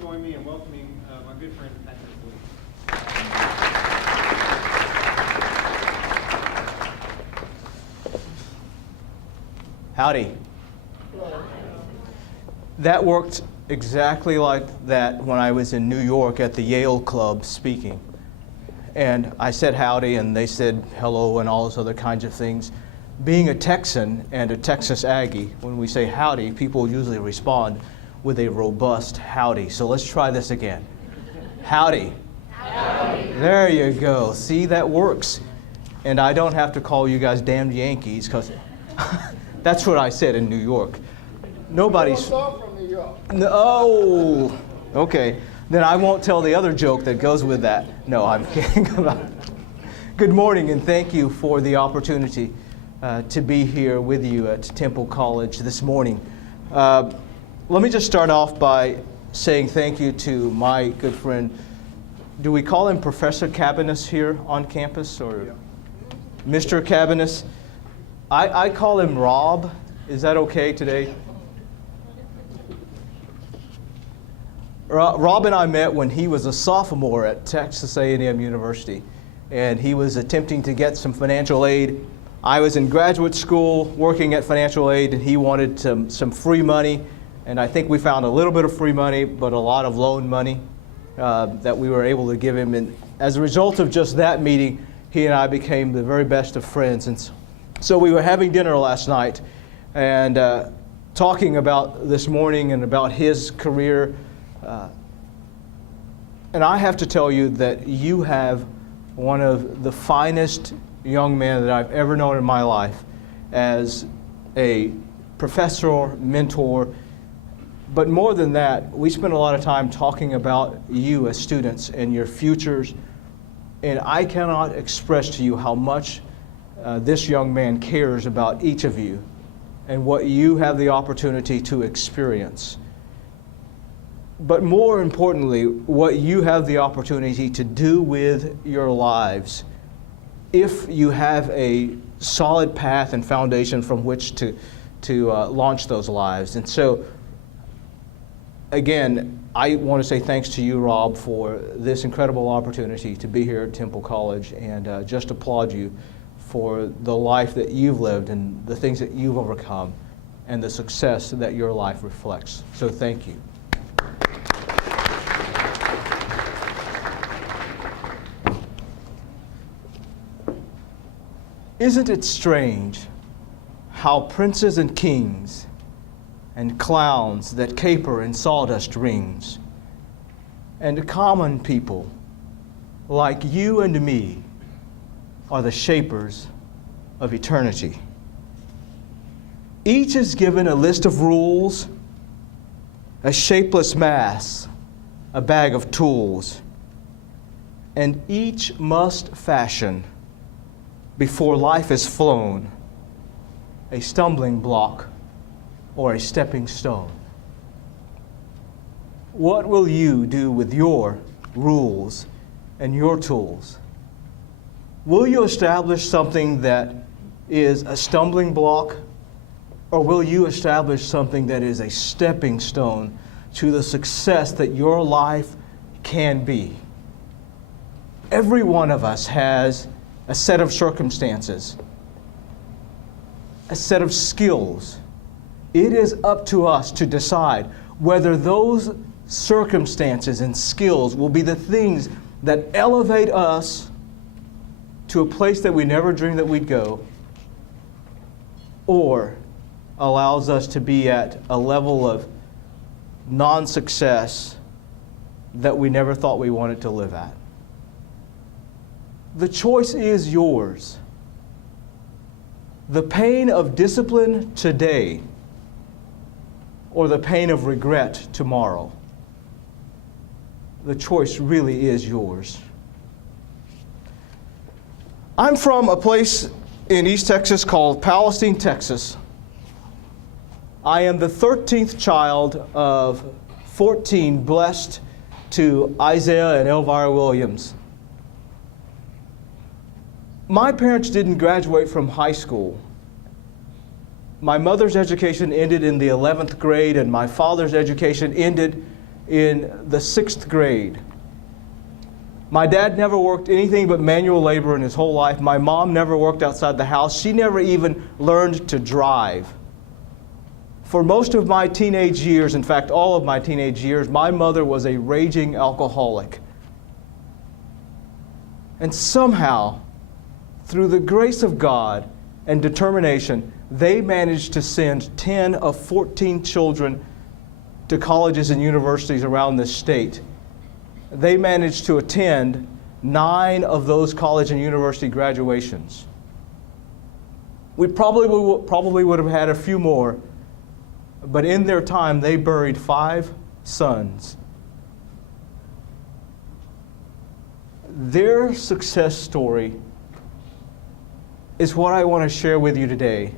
join me in welcoming my good friend Patrick Williams. Howdy. That worked exactly like that when I was in New York at the Yale Club speaking. And I said howdy, and they said hello and all those other kinds of things. Being a Texan and a Texas Aggie, when we say howdy, people usually respond with a robust howdy. So let's try this again. Howdy. Howdy. There you go. See, that works. And I don't have to call you guys damned Yankees, because that's what I said in New York. Nobody's... from New York. No. Okay. Then I won't tell the other joke that goes with that. No, I'm kidding about it. Good morning, and thank you for the opportunity to be here with you at Temple College this morning. Let me just start off by saying thank you to my good friend. Do we call him Professor Cabanis here on campus, or Yeah. Mr. Cabanis? I call him Rob. Is that okay today? Rob and I met when he was a sophomore at Texas A&M University, and he was attempting to get some financial aid. I was in graduate school working at financial aid, and he wanted some free money, and I think we found a little bit of free money, but a lot of loan money that we were able to give him. And as a result of just that meeting, he and I became the very best of friends. And so we were having dinner last night and talking about this morning and about his career. And I have to tell you that you have one of the finest young men that I've ever known in my life as a professor, mentor. But more than that, we spend a lot of time talking about you as students and your futures. And I cannot express to you how much this young man cares about each of you and what you have the opportunity to experience. But more importantly, what you have the opportunity to do with your lives if you have a solid path and foundation from which to launch those lives. And so, again, I want to say thanks to you, Rob, for this incredible opportunity to be here at Temple College, and just applaud you for the life that you've lived and the things that you've overcome and the success that your life reflects. So thank you. Isn't it strange how princes and kings and clowns that caper in sawdust rings and common people like you and me are the shapers of eternity? Each is given a list of rules, a shapeless mass, a bag of tools, and each must fashion, before life is flown, a stumbling block or a stepping stone. What will you do with your rules and your tools? Will you establish something that is a stumbling block, or will you establish something that is a stepping stone to the success that your life can be? Every one of us has a set of circumstances, a set of skills. It is up to us to decide whether those circumstances and skills will be the things that elevate us to a place that we never dreamed that we'd go, or allows us to be at a level of non-success that we never thought we wanted to live at. The choice is yours. The pain of discipline today, or the pain of regret tomorrow. The choice really is yours. I'm from a place in East Texas called Palestine, Texas. I am the 13th child of 14 blessed to Isaiah and Elvira Williams. My parents didn't graduate from high school. My mother's education ended in the 11th grade, and my father's education ended in the 6th grade. My dad never worked anything but manual labor in his whole life. My mom never worked outside the house. She never even learned to drive. For most of my teenage years, in fact, all of my teenage years, my mother was a raging alcoholic. And somehow, through the grace of God and determination, they managed to send 10 of 14 children to colleges and universities around this state. They managed to attend 9 of those college and university graduations. We probably would have had a few more, but in their time, they buried 5 sons. Their success story is what I want to share with you today.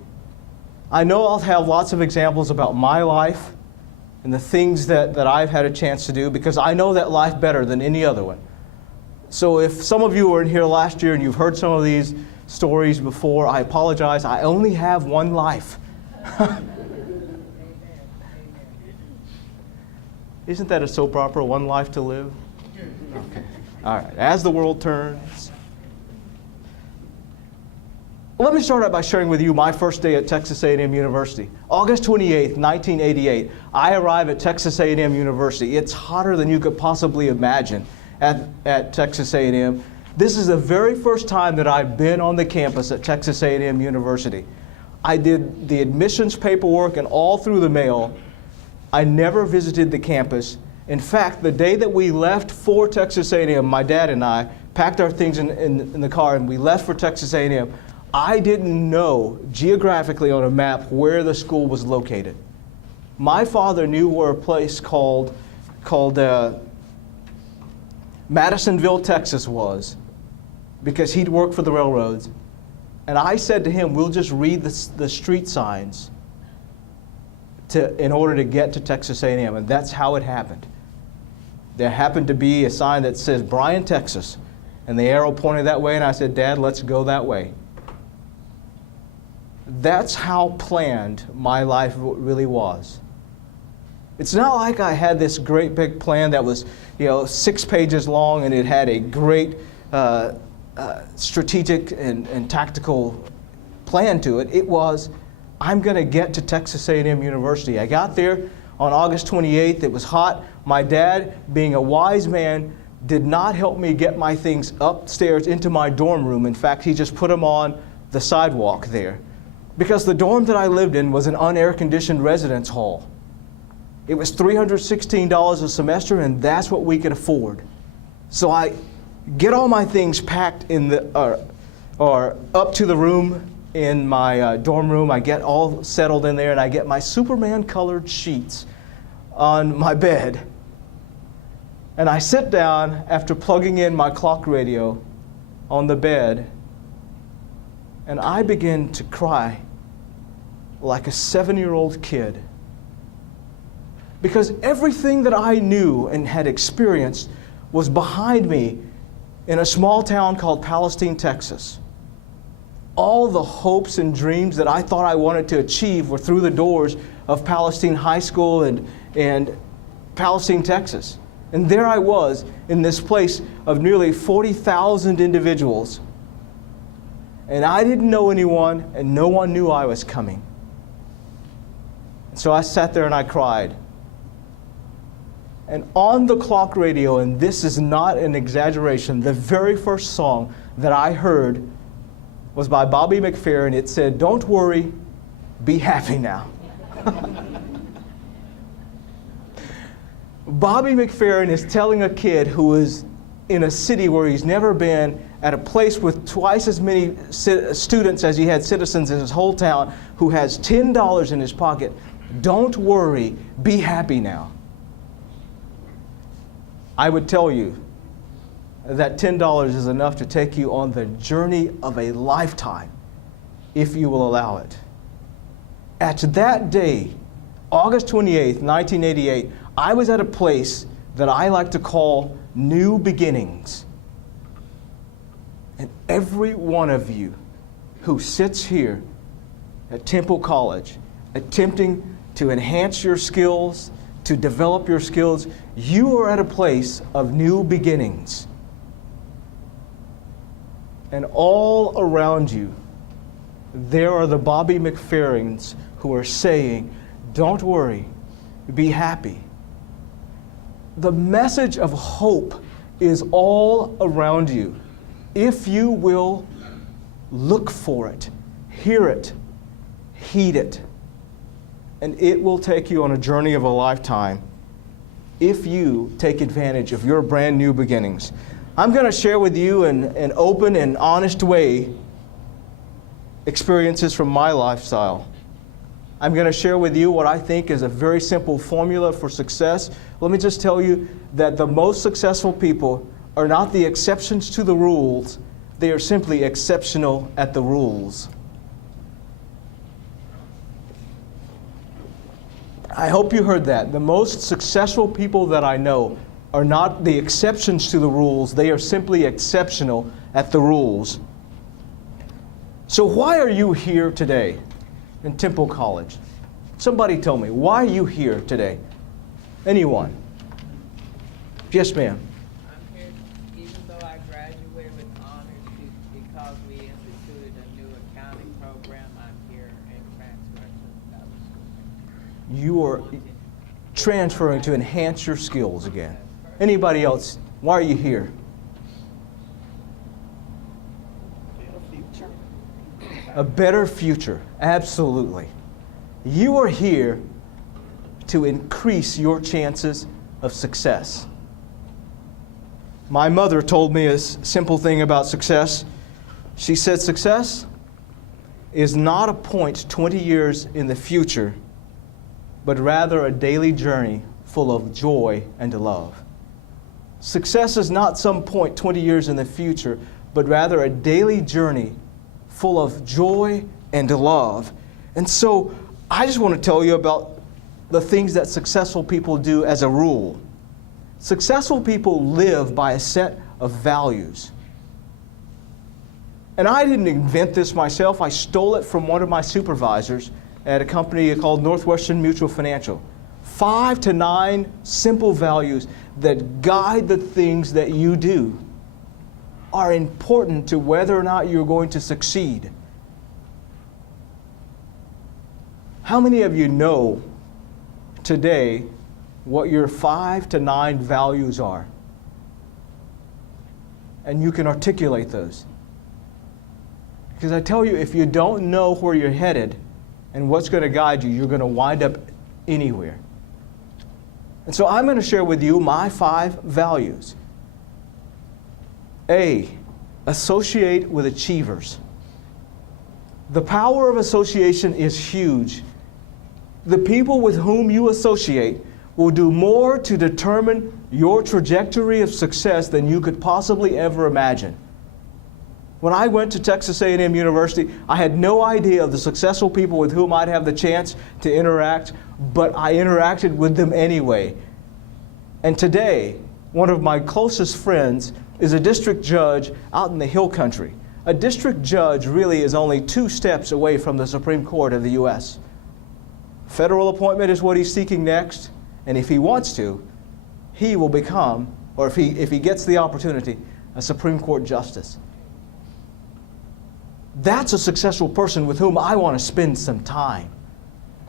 I know I'll have lots of examples about my life and the things that I've had a chance to do, because I know that life better than any other one. So if some of you were in here last year and you've heard some of these stories before, I apologize. I only have one life. Isn't that a soap opera, One Life to Live? Okay. All right. As the world turns. Let me start out by sharing with you my first day at Texas A&M University. August 28th, 1988, I arrive at Texas A&M University. It's hotter than you could possibly imagine at Texas A&M. This is the very first time that I've been on the campus at Texas A&M University. I did the admissions paperwork and all through the mail. I never visited the campus. In fact, the day that we left for Texas A&M, my dad and I packed our things in the car and we left for Texas A&M. I didn't know geographically on a map where the school was located. My father knew where a place called Madisonville, Texas was, because he'd worked for the railroads. And I said to him, we'll just read the street signs in order to get to Texas A&M. And that's how it happened. There happened to be a sign that says Bryan, Texas, and the arrow pointed that way, and I said, Dad, let's go that way. That's how planned my life really was. It's not like I had this great big plan that was, 6 pages long and it had a great strategic and tactical plan to it. It was, I'm going to get to Texas A&M University. I got there on August 28th. It was hot. My dad, being a wise man, did not help me get my things upstairs into my dorm room. In fact, he just put them on the sidewalk there. Because the dorm that I lived in was an unair-conditioned residence hall. It was $316 a semester, and that's what we could afford. So I get all my things packed in or up to the room in my dorm room. I get all settled in there, and I get my Superman-colored sheets on my bed. And I sit down after plugging in my clock radio on the bed, and I begin to cry like a 7-year-old kid. Because everything that I knew and had experienced was behind me in a small town called Palestine, Texas. All the hopes and dreams that I thought I wanted to achieve were through the doors of Palestine High School and Palestine, Texas. And there I was in this place of nearly 40,000 individuals. And I didn't know anyone, and no one knew I was coming. So I sat there and I cried. And on the clock radio, and this is not an exaggeration, the very first song that I heard was by Bobby McFerrin. It said, "Don't worry, be happy now." Bobby McFerrin is telling a kid who is in a city where he's never been, at a place with twice as many students as he had citizens in his whole town, who has $10 in his pocket, don't worry, be happy now. I would tell you that $10 is enough to take you on the journey of a lifetime, if you will allow it. At that day, August 28th, 1988, I was at a place that I like to call New Beginnings. And every one of you who sits here at Temple College attempting to enhance your skills, to develop your skills, you are at a place of new beginnings. And all around you, there are the Bobby McFerrins who are saying, don't worry, be happy. The message of hope is all around you. If you will look for it, hear it, heed it, and it will take you on a journey of a lifetime if you take advantage of your brand new beginnings. I'm going to share with you in an open and honest way experiences from my lifestyle. I'm going to share with you what I think is a very simple formula for success. Let me just tell you that the most successful people are not the exceptions to the rules. They are simply exceptional at the rules. I hope you heard that. The most successful people that I know are not the exceptions to the rules. They are simply exceptional at the rules. So why are you here today in Temple College? Somebody tell me, why are you here today? Anyone? Yes, ma'am. I'm here, even though I graduated with honors, because we instituted a new accounting program, I'm here in transferring to fellowship. You are transferring to enhance your skills again. Anybody else? Why are you here? A better future, absolutely. You are here to increase your chances of success. My mother told me a simple thing about success. She said success is not a point 20 years in the future, but rather a daily journey full of joy and love. Success is not some point 20 years in the future, but rather a daily journey full of joy and love. And so I just want to tell you about the things that successful people do as a rule. Successful people live by a set of values. And I didn't invent this myself. I stole it from one of my supervisors at a company called Northwestern Mutual Financial. 5 to 9 simple values that guide the things that you do are important to whether or not you're going to succeed. How many of you know today what your 5 to 9 values are? And you can articulate those. Because I tell you, if you don't know where you're headed and what's going to guide you, you're going to wind up anywhere. And so I'm going to share with you my 5 values. A, associate with achievers. The power of association is huge. The people with whom you associate will do more to determine your trajectory of success than you could possibly ever imagine. When I went to Texas A&M University, I had no idea of the successful people with whom I'd have the chance to interact, but I interacted with them anyway. And today, one of my closest friends is a district judge out in the Hill Country. A district judge really is only 2 steps away from the Supreme Court of the U.S. Federal appointment is what he's seeking next, and if he wants to, he will become, or if he gets the opportunity, a Supreme Court justice. That's a successful person with whom I want to spend some time.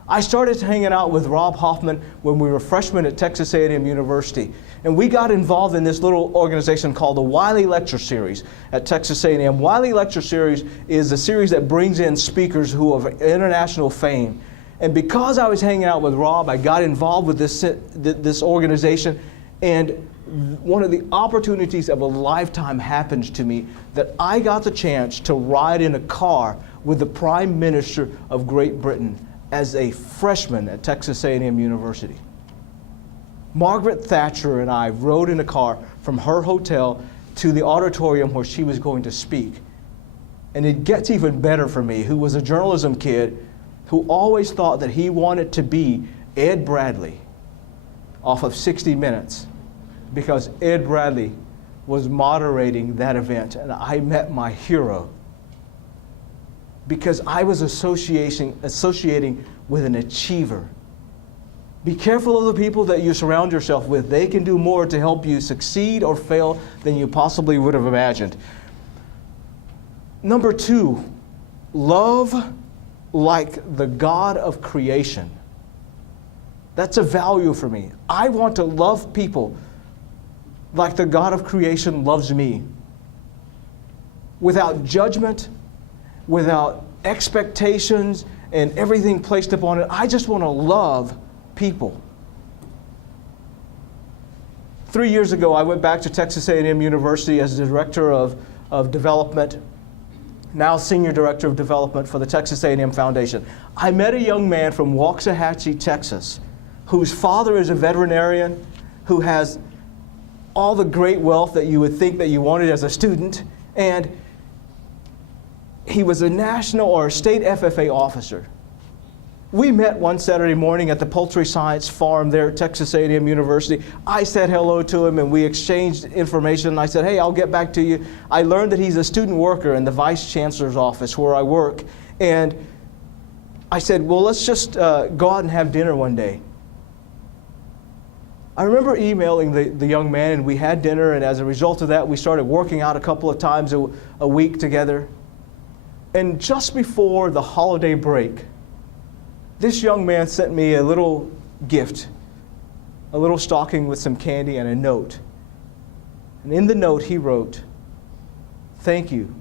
I started hanging out with Rob Hoffman when we were freshmen at Texas A&M University, and we got involved in this little organization called the Wiley Lecture Series at Texas A&M. Wiley Lecture Series is a series that brings in speakers who are of international fame. And because I was hanging out with Rob, I got involved with this organization, and one of the opportunities of a lifetime happened to me that I got the chance to ride in a car with the Prime Minister of Great Britain as a freshman at Texas A&M University. Margaret Thatcher and I rode in a car from her hotel to the auditorium where she was going to speak. And it gets even better for me, who was a journalism kid who always thought that he wanted to be Ed Bradley off of 60 Minutes, because Ed Bradley was moderating that event, and I met my hero because I was associating with an achiever. Be careful of the people that you surround yourself with. They can do more to help you succeed or fail than you possibly would have imagined. Number 2, love like the God of creation. That's a value for me. I want to love people like the God of creation loves me. Without judgment, without expectations and everything placed upon it. I just want to love people. 3 years ago, I went back to Texas A&M University as the director of development, now senior director of development for the Texas A&M Foundation. I met a young man from Waxahachie, Texas, whose father is a veterinarian, who has all the great wealth that you would think that you wanted as a student, and he was a national or state FFA officer. We met one Saturday morning at the Poultry Science Farm there at Texas A&M University. I said hello to him and we exchanged information. I said, hey, I'll get back to you. I learned that he's a student worker in the Vice Chancellor's office where I work. And I said, well, let's just go out and have dinner one day. I remember emailing the young man, and we had dinner, and as a result of that, we started working out a couple of times a week together. And just before the holiday break, this young man sent me a little gift, a little stocking with some candy and a note. And in the note he wrote, "Thank you,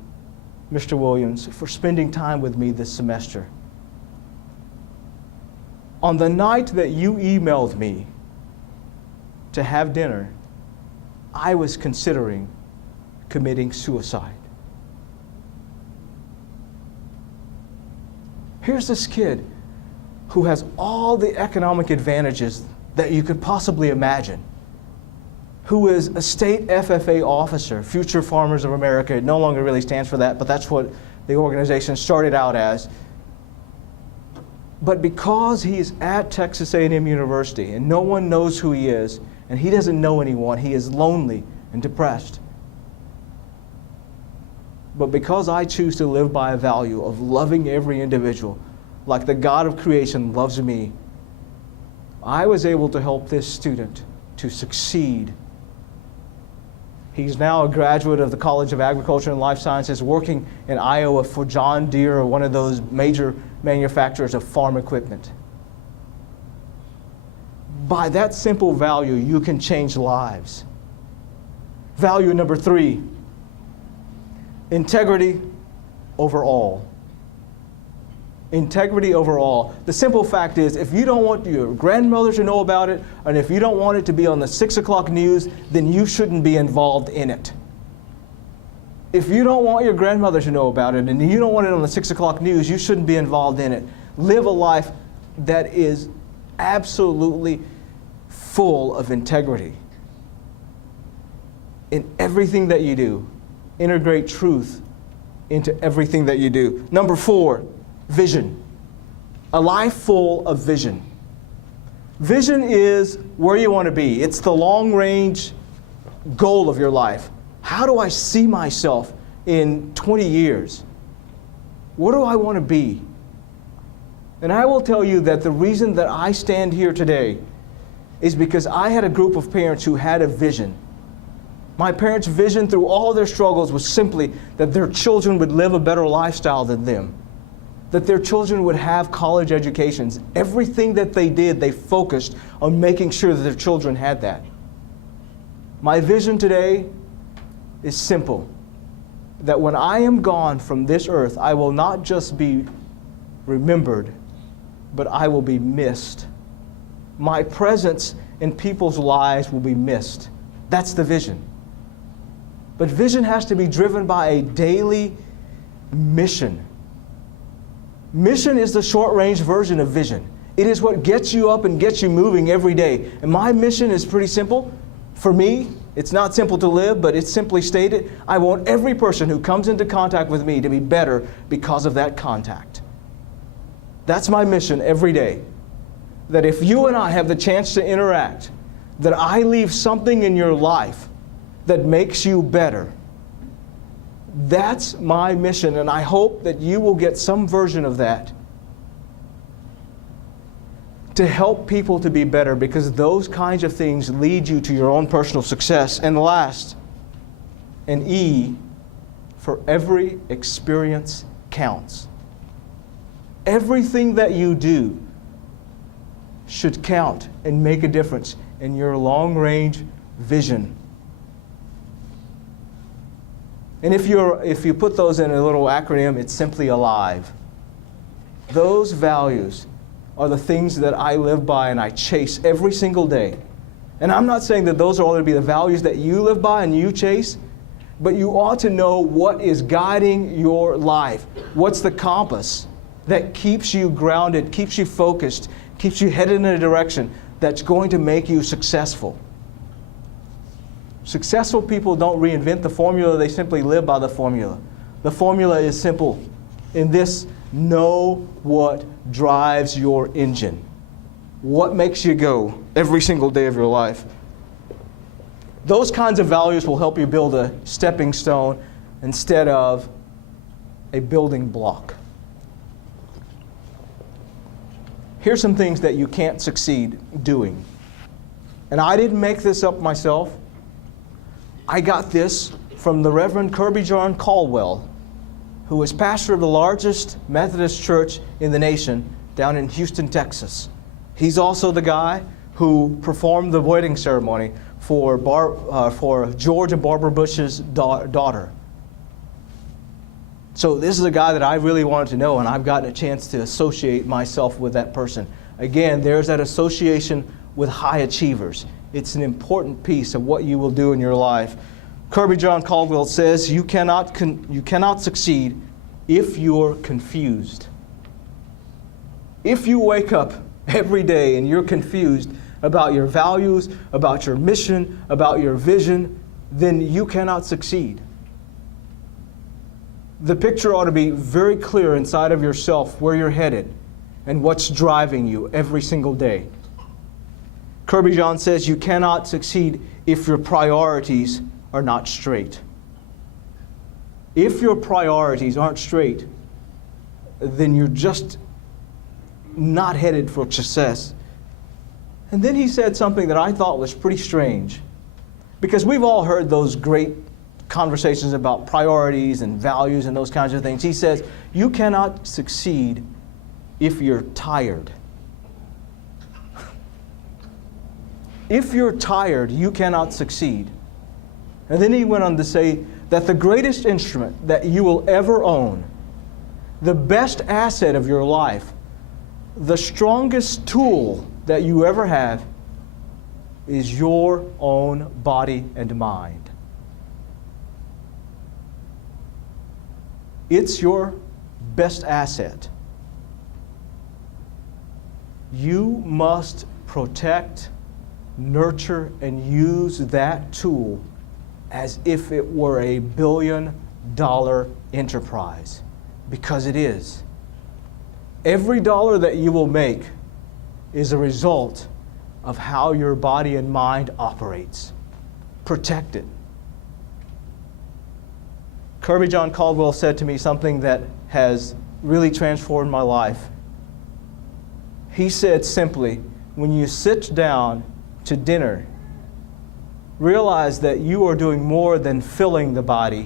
Mr. Williams, for spending time with me this semester. On the night that you emailed me to have dinner, I was considering committing suicide." Here's this kid who has all the economic advantages that you could possibly imagine, who is a state FFA officer, Future Farmers of America. It no longer really stands for that, but that's what the organization started out as. But because he's at Texas A&M University and no one knows who he is, and he doesn't know anyone, he is lonely and depressed. But because I choose to live by a value of loving every individual like the God of creation loves me, I was able to help this student to succeed. He's now a graduate of the College of Agriculture and Life Sciences, working in Iowa for John Deere, or one of those major manufacturers of farm equipment. By that simple value, you can change lives. Value number 3, integrity over all. Integrity over all. The simple fact is, if you don't want your grandmother to know about it, and if you don't want it to be on the 6 o'clock news, then you shouldn't be involved in it. If you don't want your grandmother to know about it, and you don't want it on the 6 o'clock news, you shouldn't be involved in it. Live a life that is absolutely full of integrity. In everything that you do, integrate truth into everything that you do. Number 4, vision. A life full of vision. Vision is where you want to be. It's the long-range goal of your life. How do I see myself in 20 years? What do I want to be? And I will tell you that the reason that I stand here today is because I had a group of parents who had a vision. My parents' vision through all their struggles was simply that their children would live a better lifestyle than them, that their children would have college educations. Everything that they did, they focused on making sure that their children had that. My vision today is simple, that when I am gone from this earth, I will not just be remembered, but I will be missed. My presence in people's lives will be missed. That's the vision. But vision has to be driven by a daily mission. Mission is the short-range version of vision. It is what gets you up and gets you moving every day. And my mission is pretty simple. For me, it's not simple to live, but it's simply stated, I want every person who comes into contact with me to be better because of that contact. That's my mission every day. That if you and I have the chance to interact, that I leave something in your life that makes you better. That's my mission, and I hope that you will get some version of that. to help people to be better, because those kinds of things lead you to your own personal success. And last, an E, for every experience counts. Everything that you do should count and make a difference in your long-range vision. And if you put those in a little acronym, it's simply ALIVE. Those values are the things that I live by and I chase every single day. And I'm not saying that those are all going to be the values that you live by and you chase, but you ought to know what is guiding your life. What's the compass that keeps you grounded, keeps you focused, keeps you headed in a direction that's going to make you successful. Successful people don't reinvent the formula, they simply live by the formula. The formula is simple. In this, know what drives your engine. What makes you go every single day of your life. Those kinds of values will help you build a stepping stone instead of a building block. Here's some things that you can't succeed doing. And I didn't make this up myself. I got this from the Reverend Kirby John Caldwell, who was pastor of the largest Methodist church in the nation down in Houston, Texas. He's also the guy who performed the wedding ceremony for George and Barbara Bush's daughter. So this is a guy that I really wanted to know, and I've gotten a chance to associate myself with that person. Again, there's that association with high achievers. It's an important piece of what you will do in your life. Kirby John Caldwell says, you cannot succeed if you're confused. If you wake up every day and you're confused about your values, about your mission, about your vision, then you cannot succeed. The picture ought to be very clear inside of yourself where you're headed and what's driving you every single day. Kirby John says you cannot succeed if your priorities are not straight. If your priorities aren't straight, then you're just not headed for success. And then he said something that I thought was pretty strange, because we've all heard those great conversations about priorities and values and those kinds of things. He says, you cannot succeed if you're tired. If you're tired, you cannot succeed. And then he went on to say that the greatest instrument that you will ever own, the best asset of your life, the strongest tool that you ever have is your own body and mind. It's your best asset. You must protect, nurture, and use that tool as if it were a billion-dollar enterprise, because it is. Every dollar that you will make is a result of how your body and mind operates. Protect it. Kirby John Caldwell said to me something that has really transformed my life. He said simply, when you sit down to dinner, realize that you are doing more than filling the body.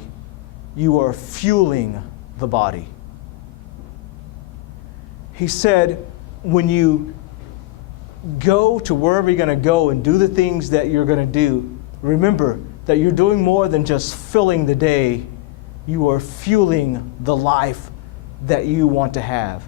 You are fueling the body. He said, when you go to wherever you're going to go and do the things that you're going to do, remember that you're doing more than just filling the day. You are fueling the life that you want to have.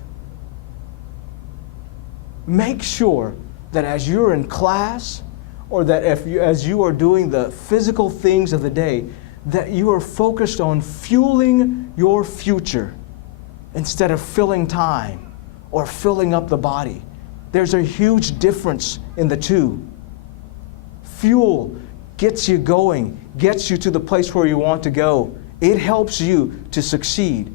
Make sure that as you're in class, or that as you are doing the physical things of the day, that you are focused on fueling your future instead of filling time or filling up the body. There's a huge difference in the two. Fuel gets you going, gets you to the place where you want to go. It helps you to succeed.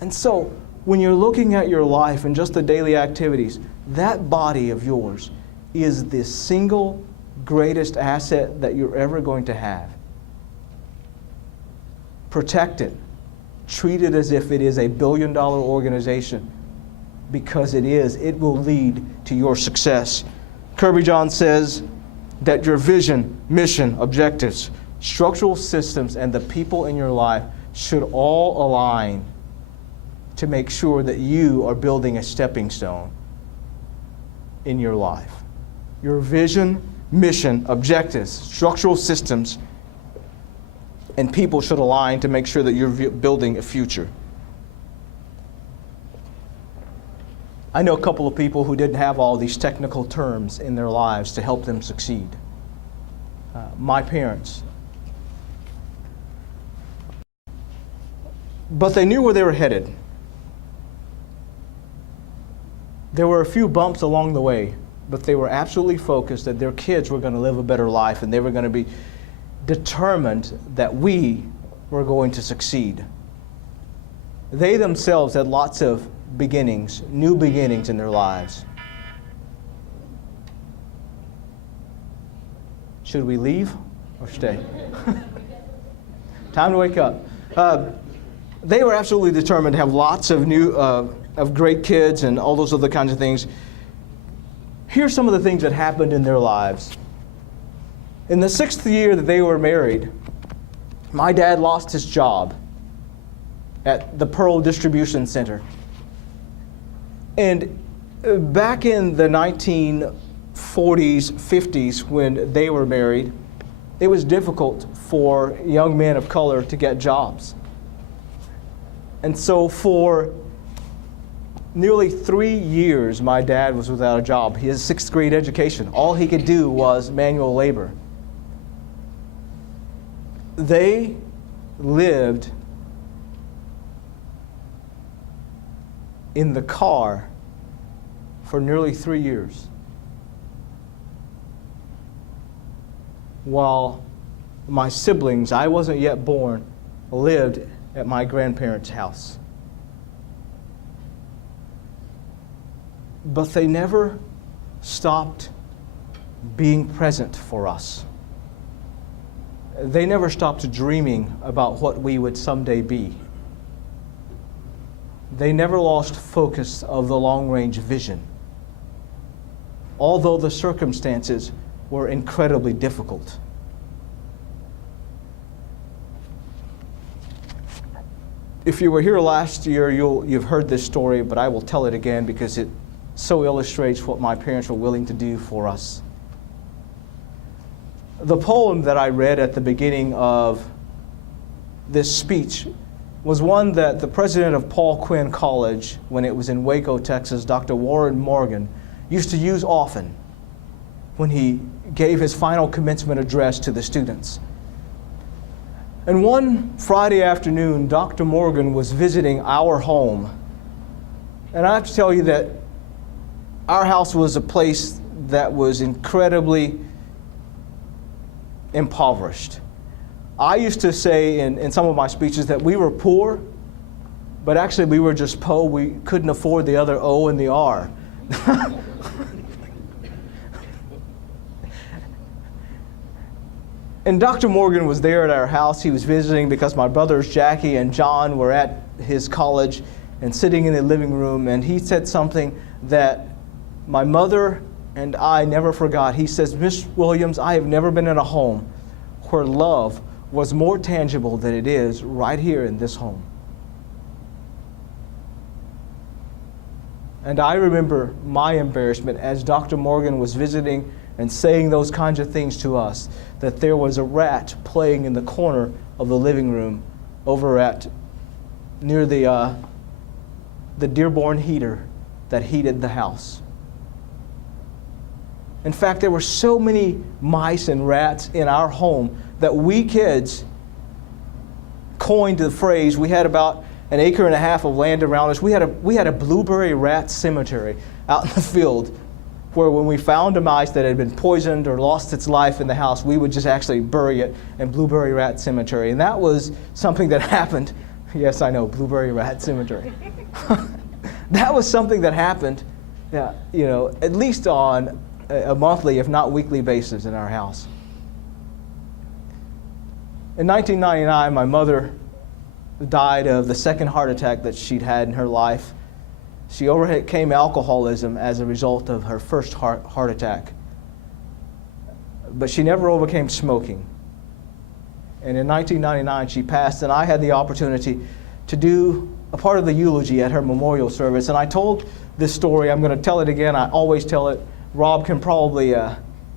And so, when you're looking at your life and just the daily activities, that body of yours is the single greatest asset that you're ever going to have. Protect it. Treat it as if it is a billion-dollar organization. because it will lead to your success. Kirby John says that your vision, mission, objectives, structural systems, and the people in your life should all align to make sure that you are building a stepping stone in your life. Your vision, mission, objectives, structural systems, and people should align to make sure that you're building a future. I know a couple of people who didn't have all these technical terms in their lives to help them succeed. My parents. But they knew where they were headed. There were a few bumps along the way, but they were absolutely focused that their kids were going to live a better life, and they were going to be determined that we were going to succeed. They themselves had lots of beginnings, new beginnings in their lives. Should we leave or stay? Time to wake up. They were absolutely determined to have lots of new, of great kids and all those other kinds of things. Here's some of the things that happened in their lives. In the 6th year that they were married, my dad lost his job at the Pearl Distribution Center. And back in the 1940s, 50s, when they were married, it was difficult for young men of color to get jobs. And so for nearly 3 years, my dad was without a job. He has a 6th grade education. All he could do was manual labor. They lived in the car for nearly 3 years, while my siblings, I wasn't yet born, lived at my grandparents' house. But they never stopped being present for us. They never stopped dreaming about what we would someday be. They never lost focus of the long-range vision, although the circumstances were incredibly difficult. If you were here last year, you've heard this story, but I will tell it again because it so illustrates what my parents were willing to do for us. The poem that I read at the beginning of this speech was one that the president of Paul Quinn College, when it was in Waco, Texas, Dr. Warren Morgan, used to use often when he gave his final commencement address to the students. And one Friday afternoon, Dr. Morgan was visiting our home. And I have to tell you that our house was a place that was incredibly impoverished. I used to say in some of my speeches that we were poor, but actually we were just po. We couldn't afford the other O and the R. And Dr. Morgan was there at our house. He was visiting because my brothers Jackie and John were at his college and sitting in the living room, and he said something that my mother and I never forgot. He says, "Miss Williams, I have never been in a home where love was more tangible than it is right here in this home." And I remember my embarrassment as Dr. Morgan was visiting and saying those kinds of things to us, that there was a rat playing in the corner of the living room over at near the Dearborn heater that heated the house. In fact, there were so many mice and rats in our home that we kids coined the phrase. We had about an acre and a half of land around us. We had a blueberry rat cemetery out in the field, where when we found a mice that had been poisoned or lost its life in the house, we would just actually bury it in Blueberry Rat Cemetery. And that was something that happened. Yes, I know, Blueberry Rat Cemetery. That was something that happened, at least on a monthly, if not weekly basis in our house. In 1999, my mother died of the second heart attack that she'd had in her life. She overcame alcoholism as a result of her first heart attack. But she never overcame smoking. And in 1999, she passed, and I had the opportunity to do a part of the eulogy at her memorial service. And I told this story. I'm going to tell it again. I always tell it. Rob can probably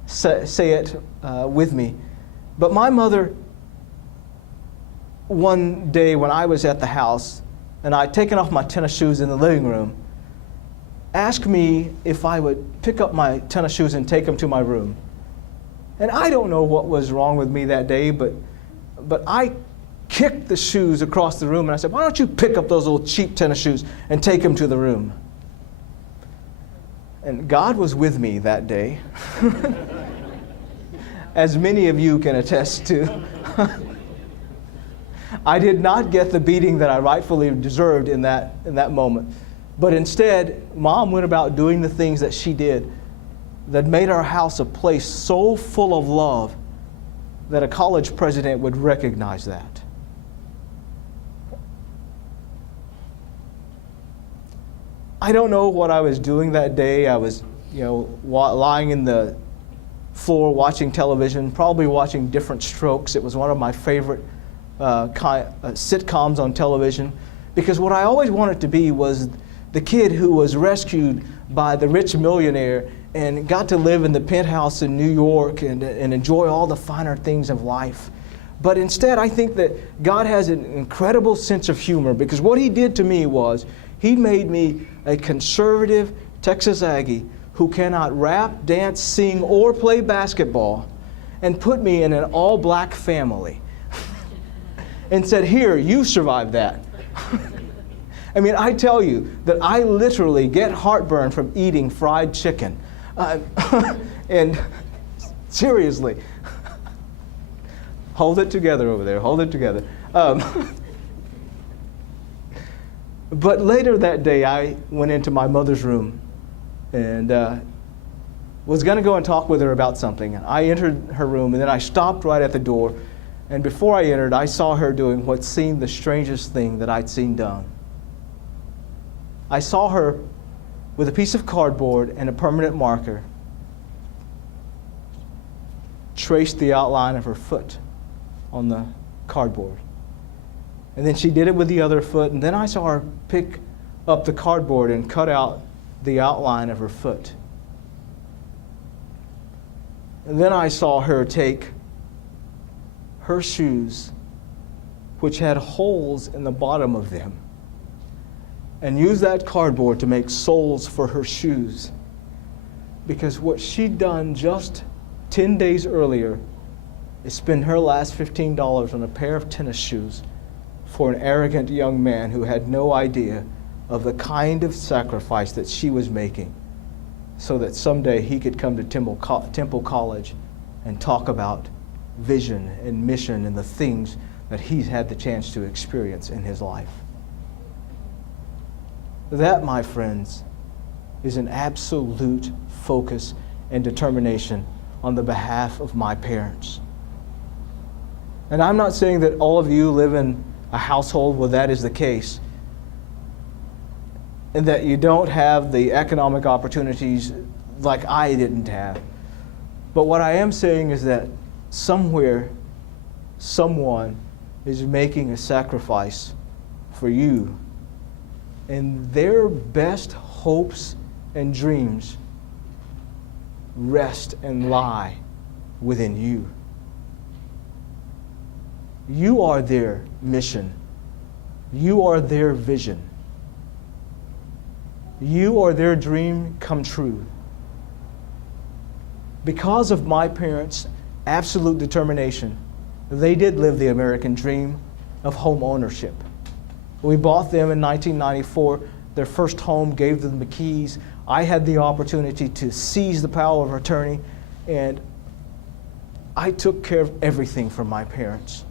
say it with me. But my mother, one day when I was at the house, and I'd taken off my tennis shoes in the living room, asked me if I would pick up my tennis shoes and take them to my room. And I don't know what was wrong with me that day, but I kicked the shoes across the room, and I said, why don't you pick up those old cheap tennis shoes and take them to the room? And God was with me that day, as many of you can attest to. I did not get the beating that I rightfully deserved in that moment. But instead, Mom went about doing the things that she did that made our house a place so full of love that a college president would recognize that. I don't know what I was doing that day. I was, lying in the floor watching television, probably watching Different Strokes. It was one of my favorite sitcoms on television, because what I always wanted to be was the kid who was rescued by the rich millionaire and got to live in the penthouse in New York and enjoy all the finer things of life. But instead, I think that God has an incredible sense of humor, because what He did to me was He made me a conservative Texas Aggie who cannot rap, dance, sing, or play basketball, and put me in an all-black family and said, here, you survive that. I mean, I tell you that I literally get heartburn from eating fried chicken. And seriously, hold it together over there, hold it together. But later that day, I went into my mother's room and was going to go and talk with her about something. I entered her room, and then I stopped right at the door. And before I entered, I saw her doing what seemed the strangest thing that I'd seen done. I saw her with a piece of cardboard and a permanent marker trace the outline of her foot on the cardboard. And then she did it with the other foot, and then I saw her pick up the cardboard and cut out the outline of her foot. And then I saw her take her shoes, which had holes in the bottom of them, and use that cardboard to make soles for her shoes. Because what she'd done just 10 days earlier is spend her last $15 on a pair of tennis shoes for an arrogant young man who had no idea of the kind of sacrifice that she was making, so that someday he could come to Temple College and talk about vision and mission and the things that he's had the chance to experience in his life. That, my friends, is an absolute focus and determination on the behalf of my parents. And I'm not saying that all of you live in a household where that is the case, and that you don't have the economic opportunities like I didn't have. But what I am saying is that somewhere, someone is making a sacrifice for you, and their best hopes and dreams rest and lie within you. You are their mission. You are their vision. You are their dream come true. Because of my parents' absolute determination, they did live the American dream of home ownership. We bought them in 1994. Their first home, gave them the keys. I had the opportunity to seize the power of attorney, and I took care of everything for my parents.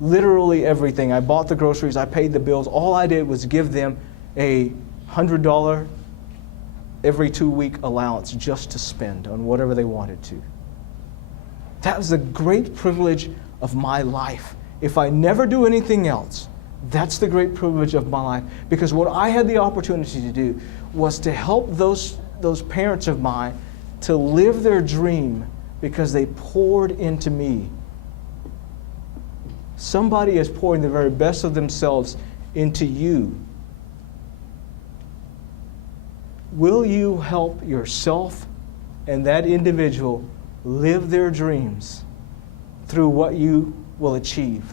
Literally everything. I bought the groceries, I paid the bills. All I did was give them a $100 every 2-week allowance just to spend on whatever they wanted to. That was the great privilege of my life. If I never do anything else, That's the great privilege of my life. Because what I had the opportunity to do was to help those parents of mine to live their dream because they poured into me. Somebody is pouring the very best of themselves into you. Will you help yourself and that individual live their dreams through what you will achieve?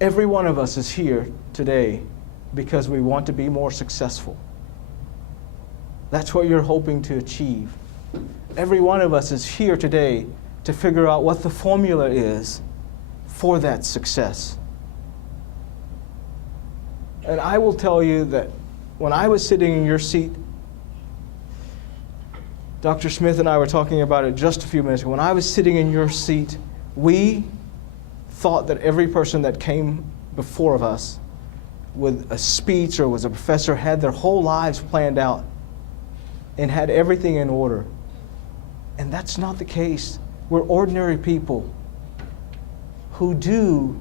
Every one of us is here today because we want to be more successful. That's what you're hoping to achieve. Every one of us is here today to figure out what the formula is for that success. And I will tell you that when I was sitting in your seat, Dr. Smith and I were talking about it just a few minutes ago. When I was sitting in your seat, we thought that every person that came before of us with a speech or was a professor had their whole lives planned out and had everything in order. And that's not the case. We're ordinary people who do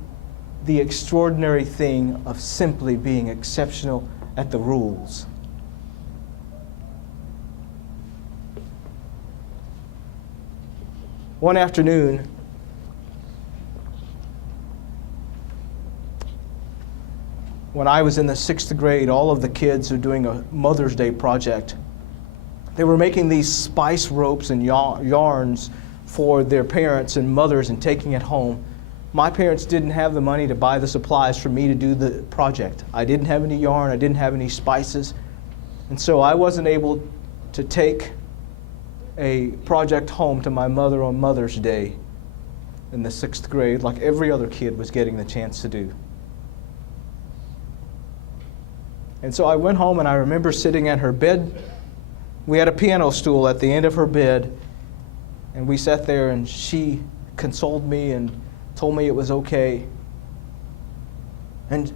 the extraordinary thing of simply being exceptional at the rules. One afternoon, when I was in the 6th grade, all of the kids were doing a Mother's Day project. They were making these spice ropes and yarns for their parents and mothers and taking it home. My parents didn't have the money to buy the supplies for me to do the project. I didn't have any yarn, I didn't have any spices, and so I wasn't able to take a project home to my mother on Mother's Day in the 6th grade like every other kid was getting the chance to do. And so I went home and I remember sitting at her bed. We had a piano stool at the end of her bed, and we sat there and she consoled me and told me it was okay. And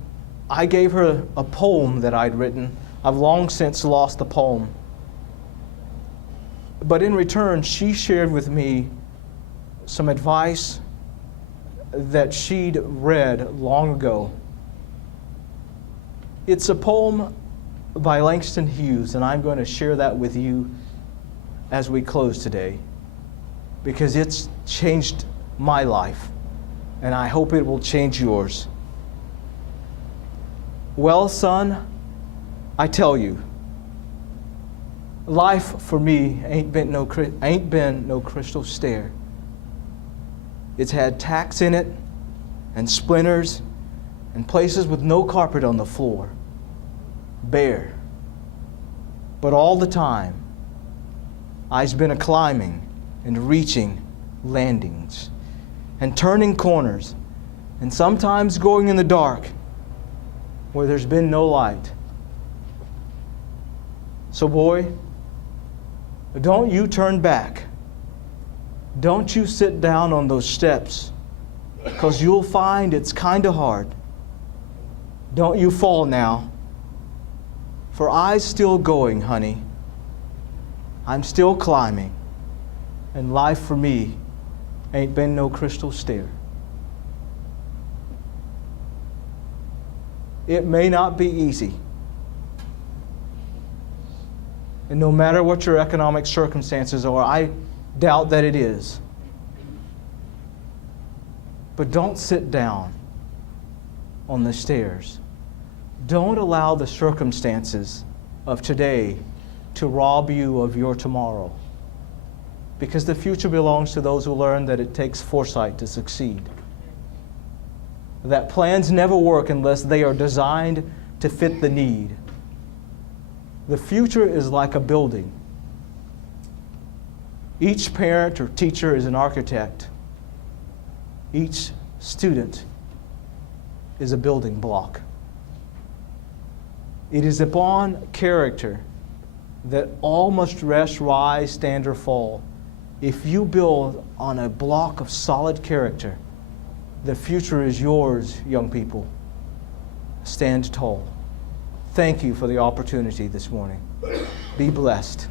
I gave her a poem that I'd written. I've long since lost the poem. But in return, she shared with me some advice that she'd read long ago. It's a poem by Langston Hughes, and I'm going to share that with you as we close today, because it's changed my life, and I hope it will change yours. Well, son, I tell you, life for me ain't been no crystal stair. It's had tacks in it, and splinters, and places with no carpet on the floor. Bare. But all the time, I's been a climbing and reaching landings and turning corners and sometimes going in the dark where there's been no light. So boy, don't you turn back. Don't you sit down on those steps, 'cause you'll find it's kind of hard. Don't you fall now. For I's still going, honey. I'm still climbing. And life for me ain't been no crystal stair. It may not be easy. And no matter what your economic circumstances are, I doubt that it is. But don't sit down on the stairs. Don't allow the circumstances of today to rob you of your tomorrow. Because the future belongs to those who learn that it takes foresight to succeed. That plans never work unless they are designed to fit the need. The future is like a building. Each parent or teacher is an architect. Each student is a building block. It is upon character that all must rest, rise, stand, or fall. If you build on a block of solid character, the future is yours, young people. Stand tall. Thank you for the opportunity this morning. Be blessed.